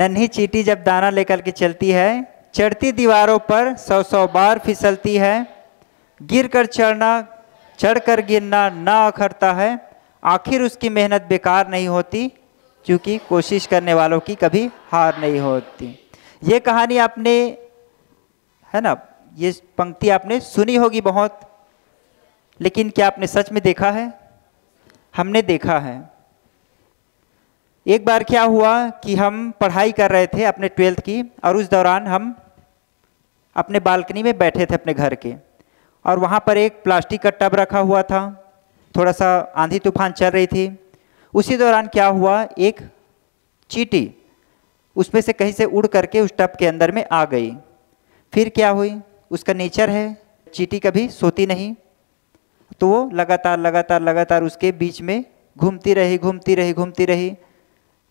नन्ही चींटी जब दाना लेकर के चलती है, चढ़ती दीवारों पर 100-100 बार फिसलती है, गिर कर चढ़ना, चढ़कर गिरना ना अखरता है, आखिर उसकी मेहनत बेकार नहीं होती, क्योंकि कोशिश करने वालों की कभी हार नहीं होती। ये कहानी आपने, है ना, ये पंक्ति आपने सुनी होगी बहुत, लेकिन क्या आपने सच में देखा है? हमने देखा है। एक बार क्या हुआ कि हम पढ़ाई कर रहे थे अपने 12th की, और उस दौरान हम अपने बालकनी में बैठे थे अपने घर के, और वहाँ पर एक प्लास्टिक का टब रखा हुआ था, थोड़ा सा आंधी तूफान चल रही थी। उसी दौरान क्या हुआ, एक चींटी उसमें से कहीं से उड़ करके उस टब के अंदर में आ गई। फिर क्या हुई, उसका नेचर है, चींटी कभी सोती नहीं, तो वो लगातार लगातार लगातार उसके बीच में घूमती रही घूमती रही घूमती रही,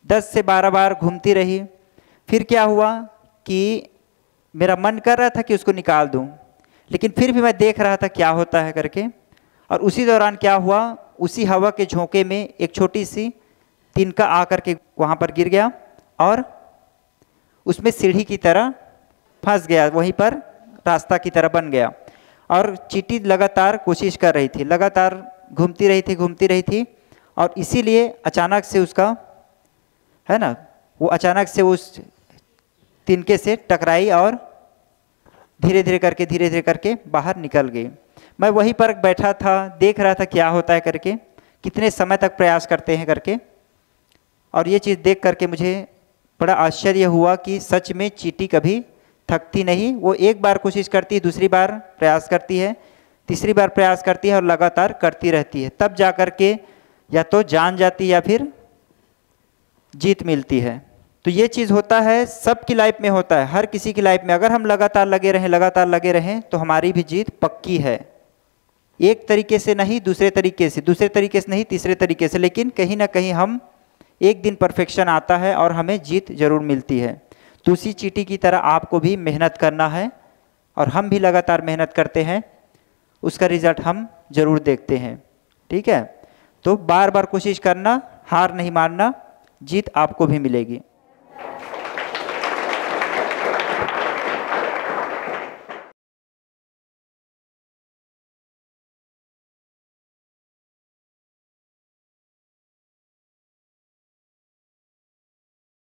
10 से 12 बार घूमती रही। फिर क्या हुआ कि मेरा मन कर रहा था कि उसको निकाल दूं, लेकिन फिर भी मैं देख रहा था क्या होता है करके। और उसी दौरान क्या हुआ, उसी हवा के झोंके में एक छोटी सी तिनका आकर के वहाँ पर गिर गया और उसमें सीढ़ी की तरह फंस गया, वहीं पर रास्ता की तरह बन गया। और चींटी लगातार कोशिश कर रही थी, लगातार घूमती रही थी, और इसीलिए अचानक से उसका, है ना, वो अचानक से उस तिनके से टकराई और धीरे धीरे करके बाहर निकल गई। मैं वहीं पर बैठा था, देख रहा था क्या होता है करके, कितने समय तक प्रयास करते हैं करके। और ये चीज़ देख करके मुझे बड़ा आश्चर्य हुआ कि सच में चींटी कभी थकती नहीं। वो एक बार कोशिश करती है, दूसरी बार प्रयास करती है, तीसरी बार प्रयास करती है और लगातार करती रहती है, तब जा कर के या तो जान जाती है या फिर जीत मिलती है। तो ये चीज़ होता है, सबकी लाइफ में होता है, हर किसी की लाइफ में। अगर हम लगातार लगे रहें तो हमारी भी जीत पक्की है। एक तरीके से नहीं, दूसरे तरीके से नहीं, तीसरे तरीके से, लेकिन कहीं ना कहीं हम एक दिन परफेक्शन आता है और हमें जीत जरूर मिलती है। तो उसी चींटी की तरह आपको भी मेहनत करना है, और हम भी लगातार मेहनत करते हैं, उसका रिजल्ट हम जरूर देखते हैं। ठीक है, तो बार बार कोशिश करना, हार नहीं मानना, जीत आपको भी मिलेगी।